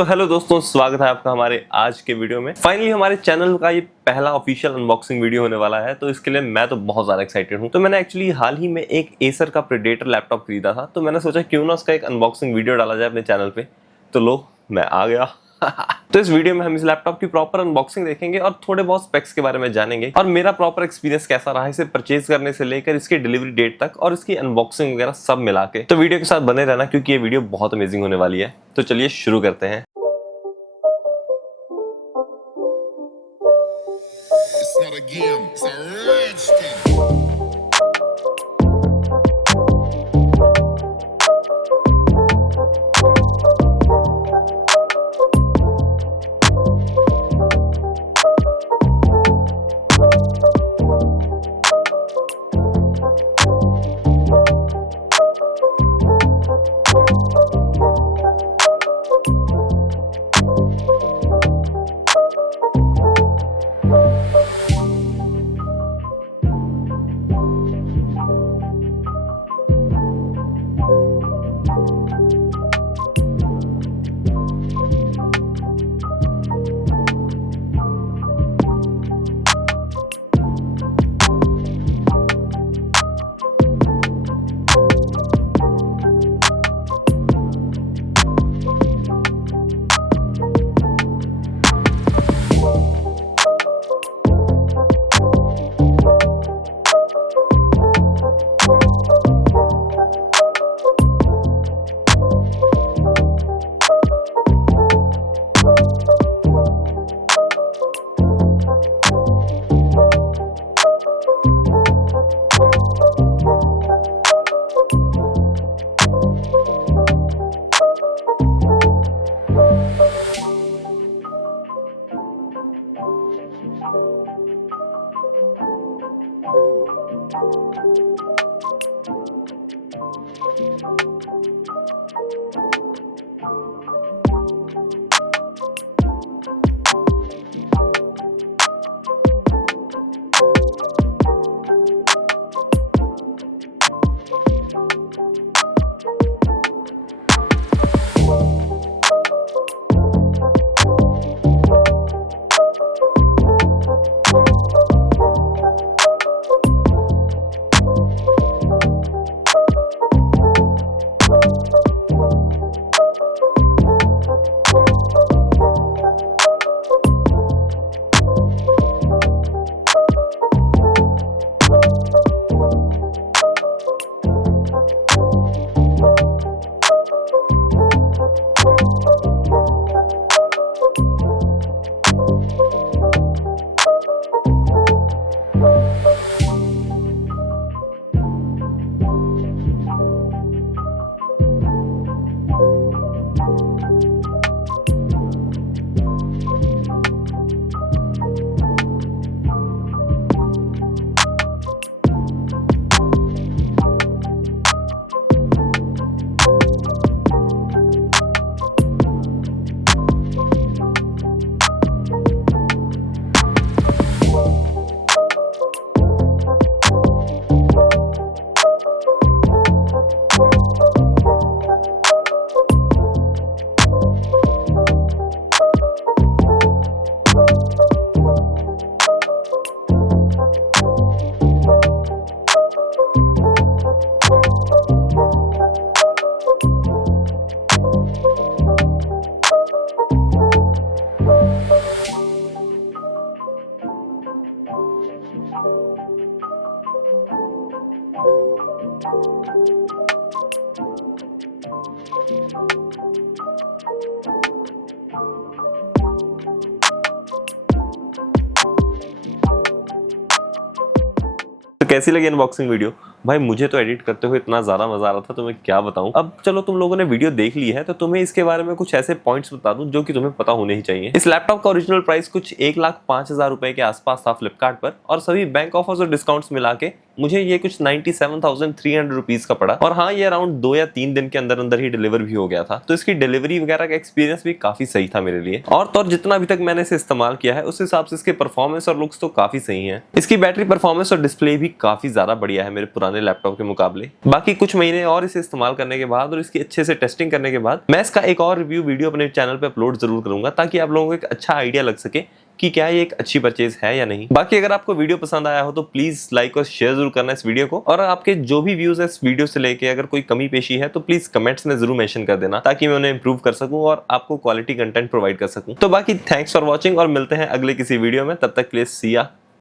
तो हेलो दोस्तों, स्वागत है आपका हमारे आज के वीडियो में। फाइनली हमारे चैनल का ये पहला ऑफिशियल अनबॉक्सिंग वीडियो होने वाला है, तो इसके लिए मैं तो बहुत ज्यादा एक्साइटेड हूँ। तो मैंने एक्चुअली हाल ही में एक एसर का प्रेडेटर लैपटॉप खरीदा था, तो मैंने सोचा क्यों ना उसका एक अनबॉक्सिंग वीडियो डाला जाए अपने चैनल पे। तो लो, मैं आ गया। तो इस वीडियो में हम इस लैपटॉप की प्रॉपर अनबॉक्सिंग देखेंगे और थोड़े बहुत स्पेक्स के बारे में जानेंगे और मेरा प्रॉपर एक्सपीरियंस कैसा रहा इसे परचेज करने से लेकर इसकी डिलीवरी डेट तक और इसकी अनबॉक्सिंग वगैरह सब मिला के। तो वीडियो के साथ बने रहना क्योंकि ये वीडियो बहुत अमेजिंग होने वाली है। तो चलिए शुरू करते हैं। It's not a game, it's a rich thing. तो कैसी लगी अनबॉक्सिंग वीडियो? भाई मुझे तो एडिट करते हुए इतना ज्यादा मजा आ रहा था, तो मैं क्या बताऊं। अब चलो, तुम लोगों ने वीडियो देख ली है तो तुम्हें इसके बारे में कुछ ऐसे पॉइंट्स बता दूं जो कि तुम्हें पता होने ही चाहिए। इस लैपटॉप का ओरिजिनल प्राइस कुछ 1,05,000 रुपए के आसपास था फ्लिपकार्ट पर, और सभी बैंक ऑफर्स और डिस्काउंट्स मिला के मुझे ये कुछ 97,300 रुपीज का पड़ा। और हाँ, ये अराउंड 2 या 3 दिन के अंदर अंदर ही डिलीवर भी हो गया था। तो इसकी डिलीवरी वगैरह का एक्सपीरियंस भी काफी सही था मेरे लिए। और तो और जितना अभी तक मैंने इसे इस्तेमाल किया है उस हिसाब से इसके परफॉर्मेंस और लुक्स तो काफी सही है। इसकी बैटरी परफॉर्मेंस और डिस्प्ले भी काफी ज्यादा बढ़िया है मेरे पुराने लैपटॉप के मुकाबले। बाकी कुछ महीने और इसे इस्तेमाल करने के बाद और इसकी अच्छे से टेस्टिंग करने के बाद मैं इसका एक और रिव्यू वीडियो अपने चैनल पे अपलोड जरूर करूंगा, ताकि आप लोगों को एक अच्छा आइडिया लग सके कि क्या ये एक अच्छी परचेज है या नहीं। बाकी अगर आपको वीडियो पसंद आया हो तो प्लीज लाइक और शेयर जरूर करना इस वीडियो को। और आपके जो भी व्यूज है इस वीडियो से लेके अगर कोई कमी पेशी है तो प्लीज कमेंट्स में जरूर मेंशन कर देना, ताकि मैं उन्हें इंप्रूव कर सकूं और आपको क्वालिटी कंटेंट प्रोवाइड कर सकूं। तो बाकी थैंक्स फॉर वॉचिंग और मिलते हैं अगले किसी वीडियो में। तब तक के लिए सी या।